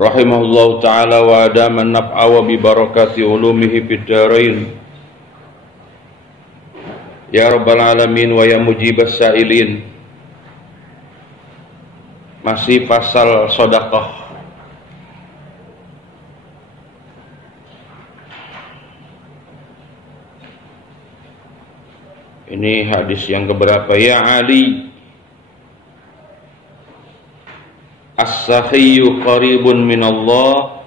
rahimahullahu ta'ala wa adama naf'a wa bi barakati ulumihi fid dharain. Ya rabbal alamin wa ya mujibas sa'ilin. Masih pasal sedekah. Ini hadis yang keberapa? Ya Ali, as-sakhiyyu qaribun min Allah,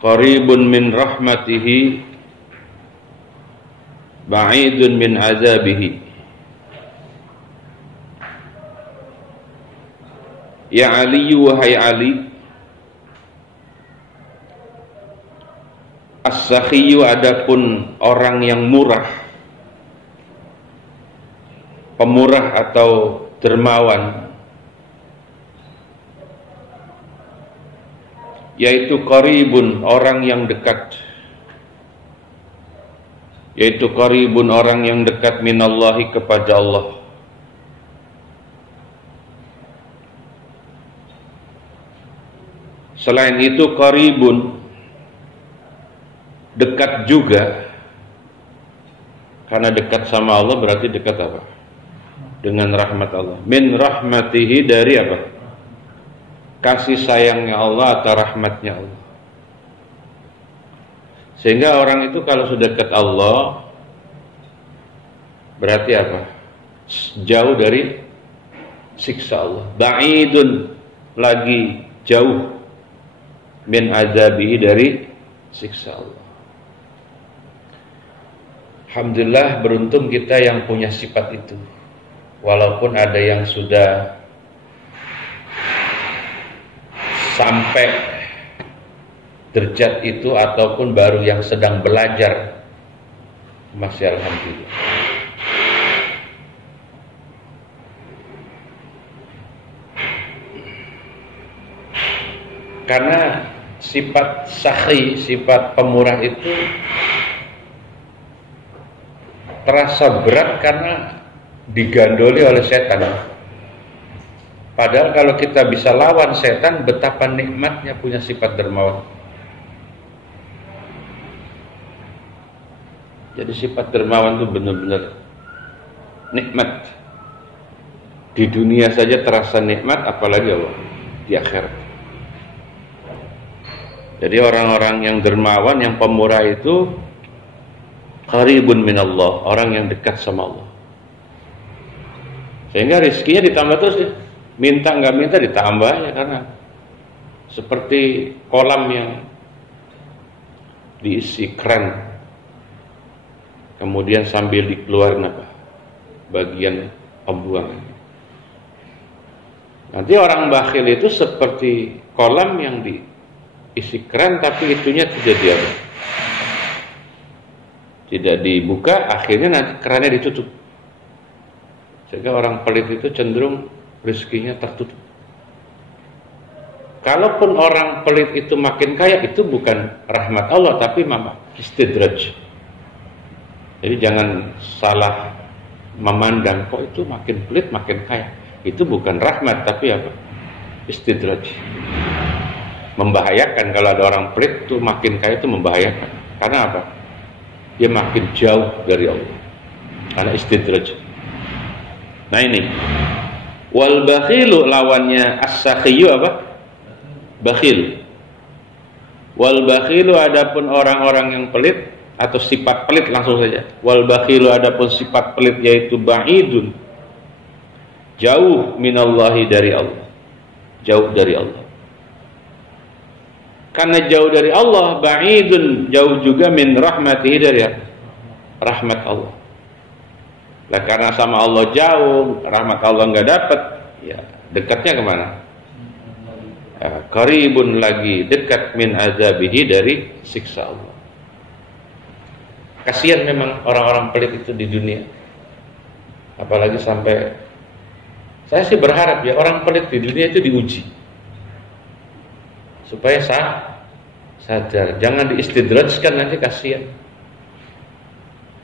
qaribun min rahmatihi, ba'idun min azabihi. Ya Ali, wahai Ali, as-sakhiyyu adapun orang yang murah, pemurah atau dermawan, yaitu qaribun orang yang dekat, yaitu qaribun orang yang dekat minallahi kepada Allah. Selain itu qaribun dekat juga, karena dekat sama Allah berarti dekat apa? Dengan rahmat Allah. Min rahmatihi, dari apa? Kasih sayangnya Allah atau rahmatnya Allah. Sehingga orang itu kalau sudah dekat Allah berarti apa? Jauh dari siksa Allah. Ba'idun, lagi jauh, min azabihi, dari siksa Allah. Alhamdulillah, beruntung kita yang punya sifat itu. Walaupun ada yang sudah sampai derajat itu ataupun baru yang sedang belajar, masih alhamdulillah. Karena sifat sakhi, sifat pemurah itu terasa berat karena digandoli oleh setan. Padahal kalau kita bisa lawan setan, betapa nikmatnya punya sifat dermawan. Jadi sifat dermawan itu benar-benar nikmat. Di dunia saja terasa nikmat, apalagi Allah di akhirat. Jadi orang-orang yang dermawan, yang pemurah itu qaribun minallah, orang yang dekat sama Allah. Sehingga rezekinya ditambah terus ya. Minta nggak minta ditambah ya, karena seperti kolam yang diisi keran, kemudian sambil dikeluarin apa? Bagian pembuangan. Nanti orang bakhil itu seperti kolam yang diisi keran tapi itunya tidak dibuka, akhirnya nanti kerannya ditutup. Sehingga orang pelit itu cenderung rezekinya tertutup. Kalaupun orang pelit itu makin kaya, itu bukan rahmat Allah, tapi istidraj. Jadi jangan salah memandang, kok itu makin pelit makin kaya. Itu bukan rahmat, tapi apa? Istidraj. Membahayakan kalau ada orang pelit itu makin kaya, itu membahayakan. Karena apa? Dia makin jauh dari Allah. Karena istidraj. Nah ini, wal bakhilu lawannya as-sakhiyyu apa? Bakhil. Wal bakhilu adapun orang-orang yang pelit atau sifat pelit, langsung saja. Wal bakhilu adapun sifat pelit yaitu ba'idun, jauh minallahi, dari Allah. Jauh dari Allah. Karena jauh dari Allah, ba'idun, jauh juga min rahmatihi, dari rahmat Allah. Lah karena sama Allah jauh, rahmat Allah nggak dapat, ya dekatnya kemana? Qaribun, lagi dekat, min azabihi, dari siksa Allah. Kasihan memang orang-orang pelit itu di dunia. Apalagi sampai, saya sih berharap ya orang pelit di dunia itu diuji supaya sadar, jangan diistidrajkan, nanti kasihan.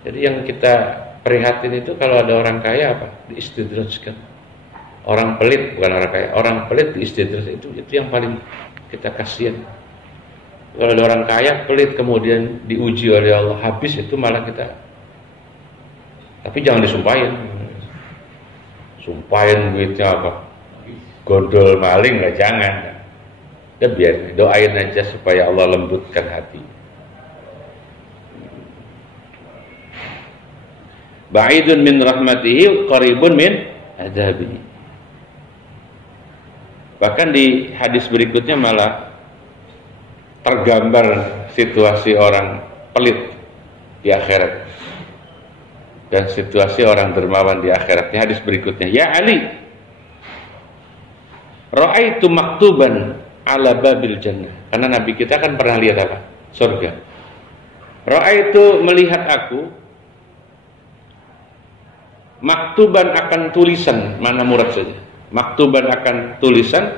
Jadi yang kita prihatin itu kalau ada orang kaya apa? Diistidrajkan. Orang pelit, bukan orang kaya, orang pelit di istidraj itu yang paling kita kasihan. Kalau ada orang kaya pelit kemudian diuji oleh Allah habis, itu malah kita. Tapi jangan disumpahin. Sumpahin duitnya apa? Gondol maling, nggak, jangan. Ya biar doain aja supaya Allah lembutkan hati. Ba'idun min rahmatihi, qaribun min adzabihi. Bahkan di hadis berikutnya malah tergambar situasi orang pelit di akhirat dan situasi orang dermawan di akhirat. Di hadis berikutnya, ya Ali, ra'aitu maktuban ala babil jannah. Karena Nabi kita kan pernah lihat apa? Surga. Ra'aitu, melihat aku, maktuban akan tulisan, mana murad saja. Maktuban akan tulisan.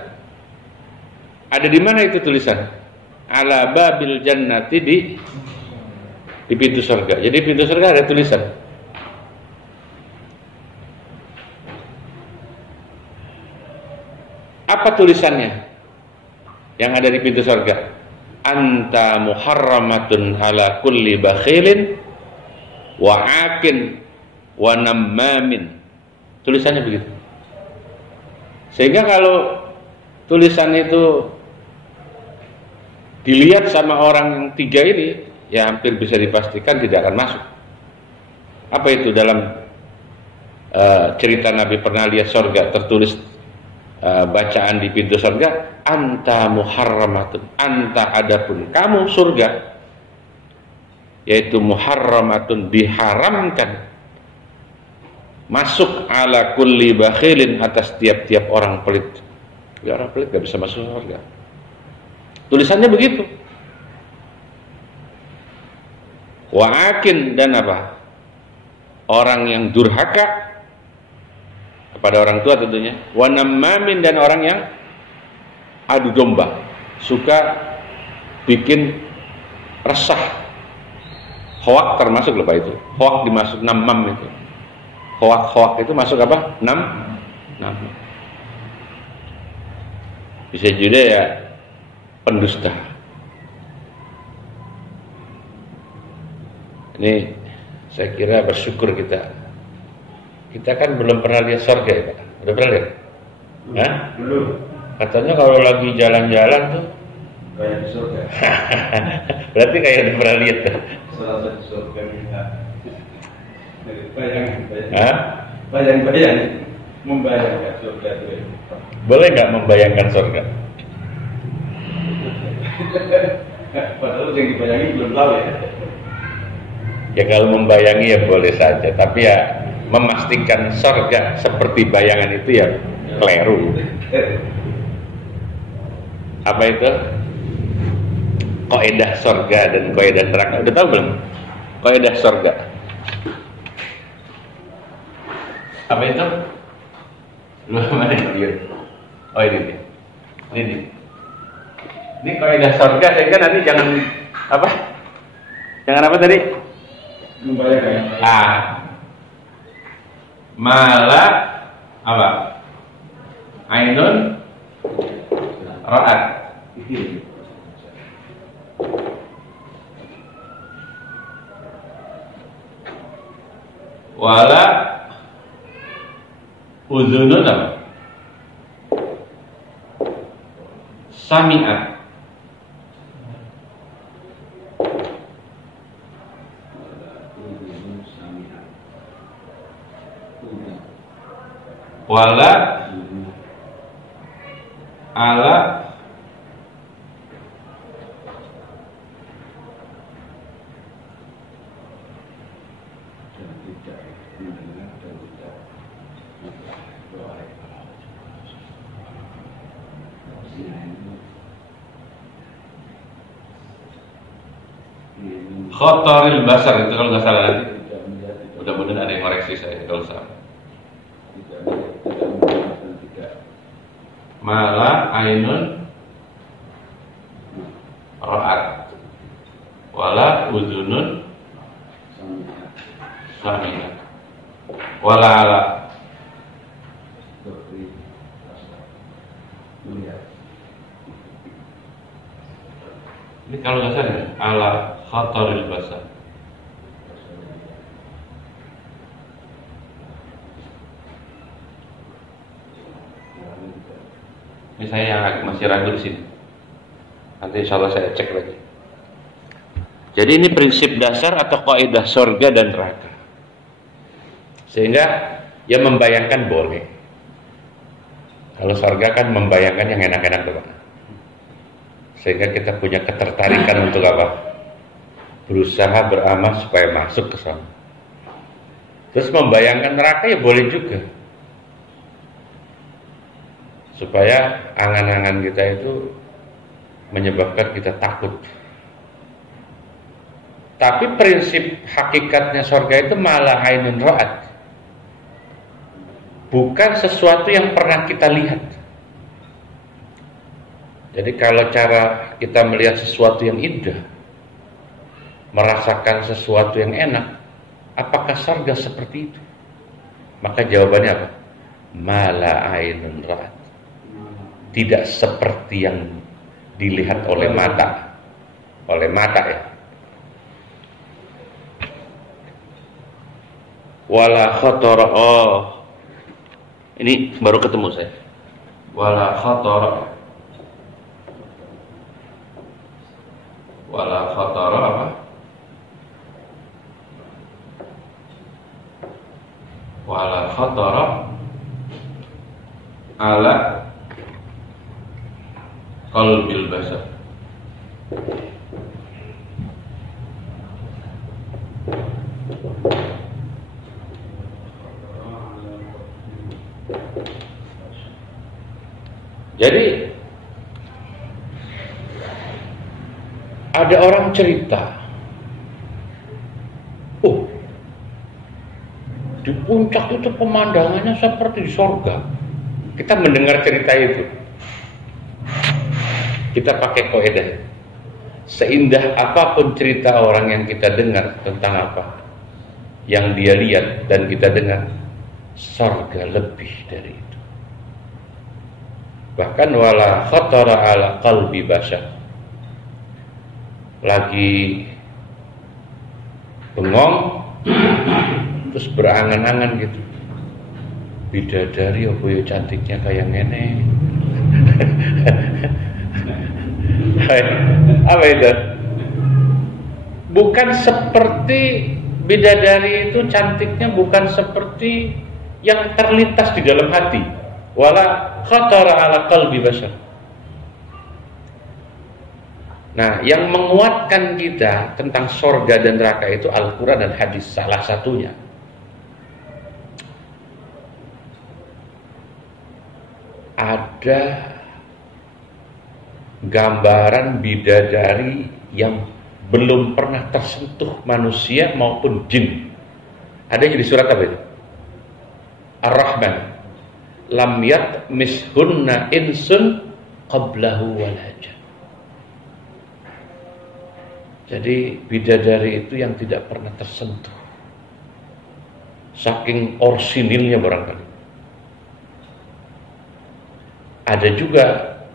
Ada di mana itu tulisan? Ala babil jannati, di pintu surga. Jadi pintu surga ada tulisan. Apa tulisannya yang ada di pintu surga? Anta muharramatun ala kulli bakhilin wa akin wa nammamin. Tulisannya begitu. Sehingga kalau tulisan itu dilihat sama orang yang tiga ini, ya hampir bisa dipastikan tidak akan masuk. Apa itu? Dalam cerita Nabi pernah lihat surga, tertulis bacaan di pintu surga, anta muharramatun, anta adapun kamu surga, yaitu muharramatun, diharamkan masuk ala kulli bakhilin, atas tiap-tiap orang pelit. Ya, orang pelit gak bisa masuk surga. Tulisannya begitu. Wa'akin, dan apa? Orang yang durhaka kepada orang tua tentunya. Wa nammamin, dan orang yang adu domba, suka bikin resah. Hoak termasuk lupa itu. Hoak dimasuk nammam itu. Hoak itu masuk apa? Nam. Bisa juga ya pendusta. Ini saya kira bersyukur kita. Kita kan belum pernah lihat surga ya Pak? Udah pernah lihat? Hah? Belum. Katanya kalau lagi jalan-jalan tuh banyak di surga. Berarti kayak udah pernah lihat tuh. Salah satu surga kita. Bayang-bayang membayangkan surga itu. Boleh nggak membayangkan surga? Padahal yang dibayangi belum tahu ya. Ya kalau membayangi ya boleh saja, tapi ya memastikan surga seperti bayangan itu ya keliru. Apa itu? Kaidah surga dan kaidah neraka. Udah tahu belum? Kaidah surga. Apa itu? Lu mana yang oh ini. Ini kaidah surga, sehingga nanti jangan apa? Jangan apa tadi? Membayangkan. Mala apa? Ainun ra'at. Wala uzunun apa? Sami'at. Wala ala khotoril basar, itu kalau nggak salah nanti. Mudah-mudahan ada yang koreksi saya kalau salah. Mala ainun ra'at wala uzunun sami'at wala ala Ini kalau nggak salah ala khataril basar. Ini saya yang masih ragu di sini. Nanti insya Allah saya cek lagi. Jadi ini prinsip dasar atau kaidah surga dan neraka. Sehingga ya membayangkan boleh. Kalau surga kan membayangkan yang enak-enak doang. Sehingga kita punya ketertarikan untuk apa? Berusaha beramal supaya masuk ke sana. Terus membayangkan neraka ya boleh juga. Supaya angan-angan kita itu menyebabkan kita takut. Tapi prinsip hakikatnya surga itu malah ainun ra'at. Bukan sesuatu yang pernah kita lihat. Jadi kalau cara kita melihat sesuatu yang indah, merasakan sesuatu yang enak, apakah surga seperti itu? Maka jawabannya apa? Mala ainun ra'at. Tidak seperti yang dilihat oleh mata. Oleh mata ya. Wala khatara. Oh. Ini baru ketemu saya. Wala khatara. Wala khatara apa? Wala khatara ala qalbil basar. Jadi ada orang cerita, di puncak itu pemandangannya seperti di surga. Kita mendengar cerita itu, kita pakai kaidah. Seindah apapun cerita orang yang kita dengar tentang apa yang dia lihat dan kita dengar, surga lebih dari itu. Bahkan wala khatara ala qalbi basar. Lagi bengong terus berangan-angan gitu, bidadari apa ya cantiknya kayak ngene. Apa itu? Bukan seperti bidadari itu cantiknya, bukan seperti yang terlintas di dalam hati. Wala khatara ala qalbi basar. Nah, yang menguatkan kita tentang surga dan neraka itu Al-Quran dan hadis, salah satunya. Ada gambaran bidadari yang belum pernah tersentuh manusia maupun jin. Adanya di surat apa itu? Ar-Rahman. Lam yatmishunna insun qablahu wala jan. Jadi bidadari itu yang tidak pernah tersentuh, saking orsinilnya barangkali. Ada juga,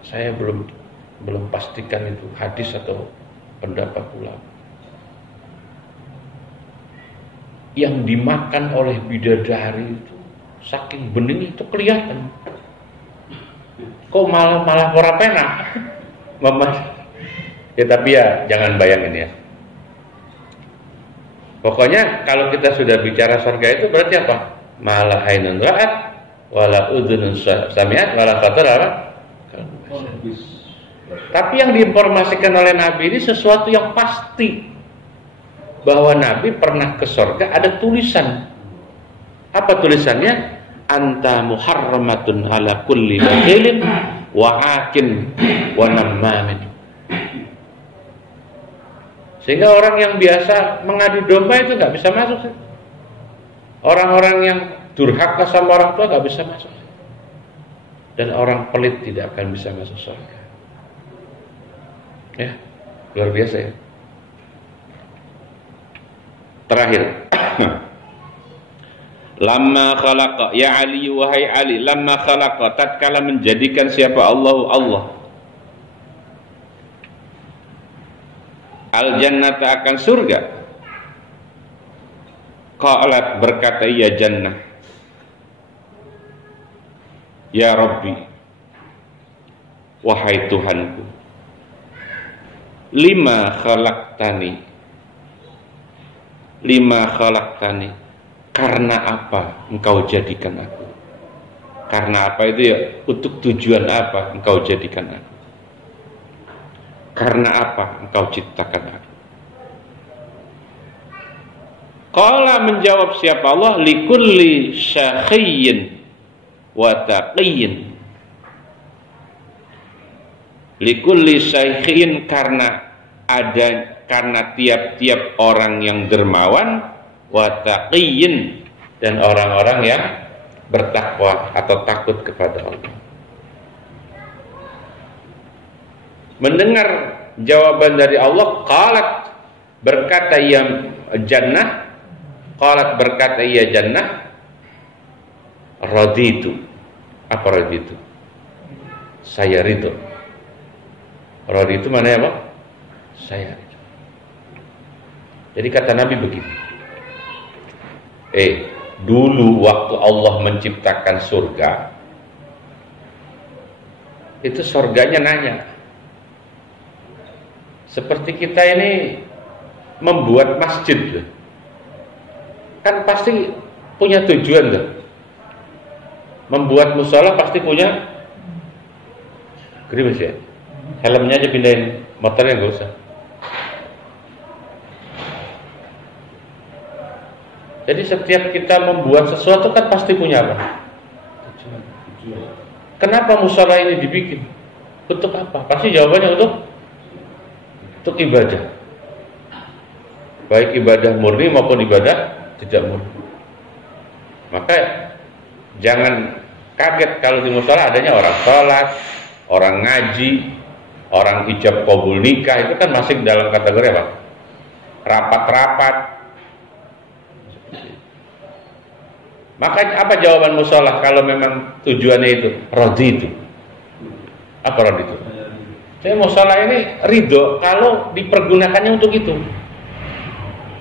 saya belum pastikan itu hadis atau pendapat ulama, yang dimakan oleh bidadari itu saking bening itu kelihatan. Kok malah ora penak. Ya tapi ya jangan bayangin ya. Pokoknya kalau kita sudah bicara surga itu berarti apa? Mala ainun ra'at wala udhunun sami'at wala khatara. Tapi yang diinformasikan oleh Nabi ini sesuatu yang pasti, bahwa Nabi pernah ke surga. Ada tulisan. Apa tulisannya? Anta muharramatun ala kulli bakhilin wa akin wa nammamin. Sehingga orang yang biasa mengadu domba itu nggak bisa masuk. Orang-orang yang durhaka sama orang tua nggak bisa masuk. Dan orang pelit tidak akan bisa masuk surga. Ya, luar biasa ya. Terakhir, Lamma khalaqa, ya Ali, wahai Ali, lamma khalaqa, tatkala menjadikan siapa Allah al jannata akan surga. Qalat, berkata ia jannah, ya Rabbi, wahai Tuhanku, lima khalaqtani, karena apa engkau jadikan aku? Karena apa itu ya? Untuk tujuan apa engkau jadikan aku? Karena apa engkau ciptakan aku? Qala, menjawab siapa Allah, likulli syaqiyyin wa taqiyyin. Likulli syaqiyyin, karena tiap-tiap orang yang dermawan, wa taqiyyin, dan orang-orang yang bertakwa atau takut kepada Allah. Mendengar jawaban dari Allah, qalat, berkata ia jannah, qalat, berkata ia jannah, raditu. Apa raditu? Saya ridho. Raditu mana ya, Pak? Saya ridho. Jadi kata Nabi begini, dulu waktu Allah menciptakan surga, itu surganya nanya, seperti kita ini membuat masjid, kan pasti punya tujuan tuh. Membuat musola pasti punya gerimis ya, helmnya aja pindahin, motornya nggak usah. Jadi setiap kita membuat sesuatu kan pasti punya apa? Kenapa musola ini dibikin? Untuk apa? Pasti jawabannya untuk ibadah. Baik ibadah murni maupun ibadah tidak murni. Maka jangan kaget kalau di musola adanya orang sholat, orang ngaji, orang ijab qabul nikah, itu kan masih dalam kategori apa? Rapat-rapat. Maka apa jawaban musola kalau memang tujuannya itu raditu? Apa raditu? Saya musola ini ridho kalau dipergunakannya untuk itu,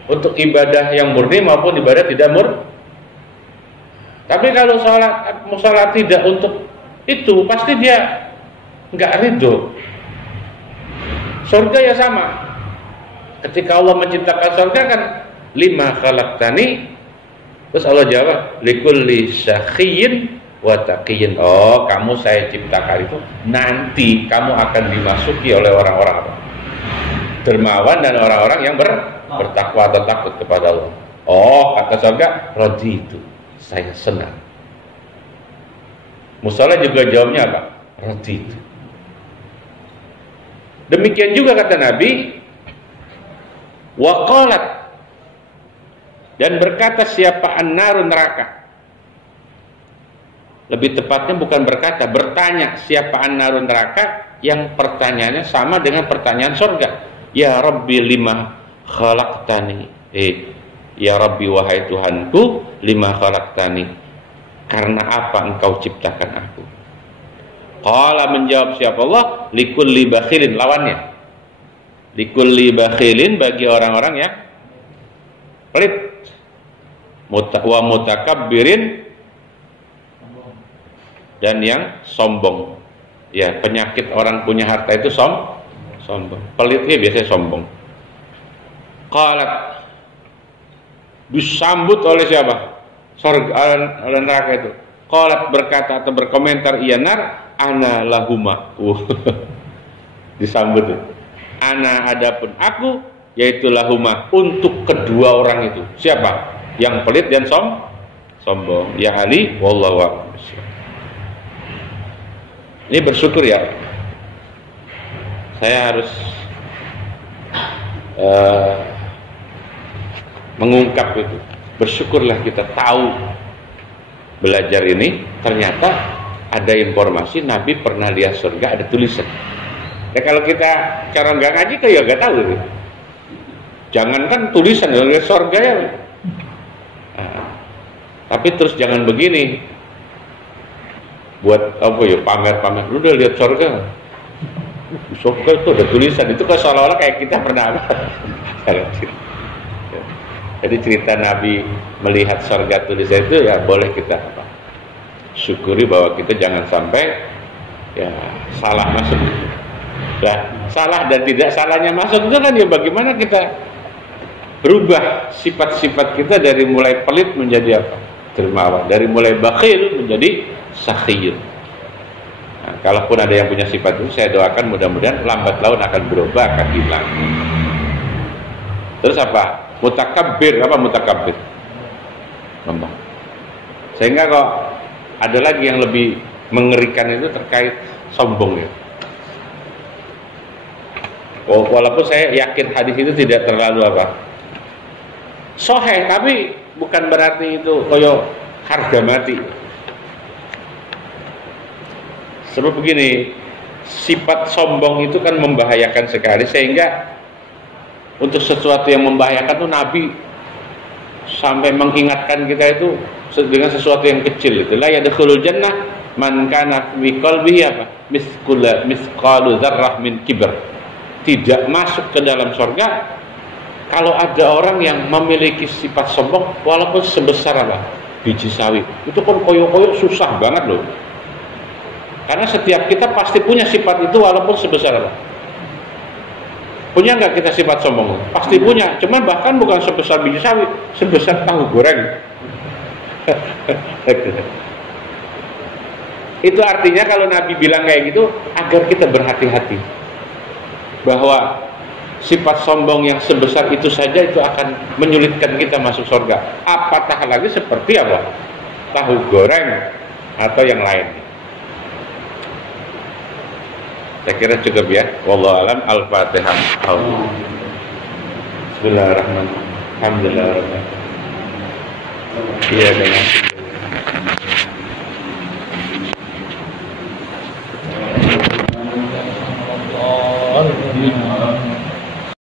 untuk ibadah yang murni maupun ibadah tidak murni. Tapi kalau musola tidak untuk itu, pasti dia nggak ridho. Surga ya sama. Ketika Allah menciptakan surga kan lima khalaqtani. Terus Allah jawab, likulli syaqiyyin wa taqiyyin. Oh, kamu saya ciptakan itu nanti kamu akan dimasuki oleh orang-orang apa? Dermawan dan orang-orang yang bertakwa atau takut kepada Allah. Oh, kata surga, raditu, saya senang. Musola juga jawabnya apa? Raditu. Demikian juga kata Nabi, wa qalat, dan berkata siapa an-naru, neraka. Lebih tepatnya bukan berkata, bertanya siapa an-naru, neraka, yang pertanyaannya sama dengan pertanyaan surga. Ya Rabbi lima khalaqtani. Ya Rabbi, wahai Tuhanku, lima khalaqtani, karena apa engkau ciptakan aku? Qala, menjawab siapa Allah, likulli bakhilin, lawannya. Likulli bakhilin, bagi orang-orang yang pelit, wa mutakabbirin, dan yang sombong. Ya, penyakit orang punya harta itu sombong. Pelitnya biasanya sombong. Qalat, disambut oleh siapa? Surga, neraka itu. Qalat, berkata atau berkomentar ia nar, ana lahuma. Disambut. Ana, adapun aku, yaitu lahuma, untuk kedua orang itu. Siapa? Yang pelit dan sombong. Ya Ali, wallahu a'lam. Ini bersyukur ya. Saya harus mengungkap itu. Bersyukurlah kita tahu belajar ini. Ternyata ada informasi Nabi pernah lihat surga, ada tulisan. Ya kalau kita cara nggak ngaji kan ya nggak tahu itu. Jangankan tulisan, lihat surga ya. Tapi terus jangan begini, buat apa ya, pamer-pamer. Lu udah lihat surga? Surga itu ada tulisan, itu kan seolah-olah kayak kita pernah. Jadi cerita Nabi melihat surga tulisan itu ya boleh kita apa, syukuri bahwa kita jangan sampai ya salah masuk. Ya, salah dan tidak salahnya masuk itu kan ya bagaimana kita berubah sifat-sifat kita dari mulai pelit menjadi apa? Dermawan, dari mulai bakhil menjadi sakhir. Nah, kalaupun ada yang punya sifat itu, saya doakan mudah-mudahan lambat laun akan berubah, akan hilang. Terus apa? Mutakabbir, apa mutakabbir? Lembah. Sehingga kok ada lagi yang lebih mengerikan itu terkait sombong ya. Walaupun saya yakin hadis itu tidak terlalu apa, sahih, tapi bukan berarti itu koyo harga mati. Sebab begini, sifat sombong itu kan membahayakan sekali, sehingga untuk sesuatu yang membahayakan itu Nabi sampai mengingatkan kita itu dengan sesuatu yang kecil itu. La yadkhulul jannah man kana fi qalbihi apa? Misqalu dzarrah min kibr. Tidak masuk ke dalam surga kalau ada orang yang memiliki sifat sombong walaupun sebesar apa? Biji sawi. Itu kan koyo-koyo susah banget loh. Karena setiap kita pasti punya sifat itu walaupun sebesar apa? Punya nggak kita sifat sombong? Pasti punya. Cuman bahkan bukan sebesar biji sawi, sebesar tahu goreng. Itu artinya kalau Nabi bilang kayak gitu agar kita berhati-hati bahwa sifat sombong yang sebesar itu saja itu akan menyulitkan kita masuk surga. Apatah lagi seperti apa? Tahu goreng atau yang lain. Saya kira cukup ya. Wallahu a'lam. Al-Fatihah. Bismillahirrahmanirrahim. Alhamdulillah. Iya dengan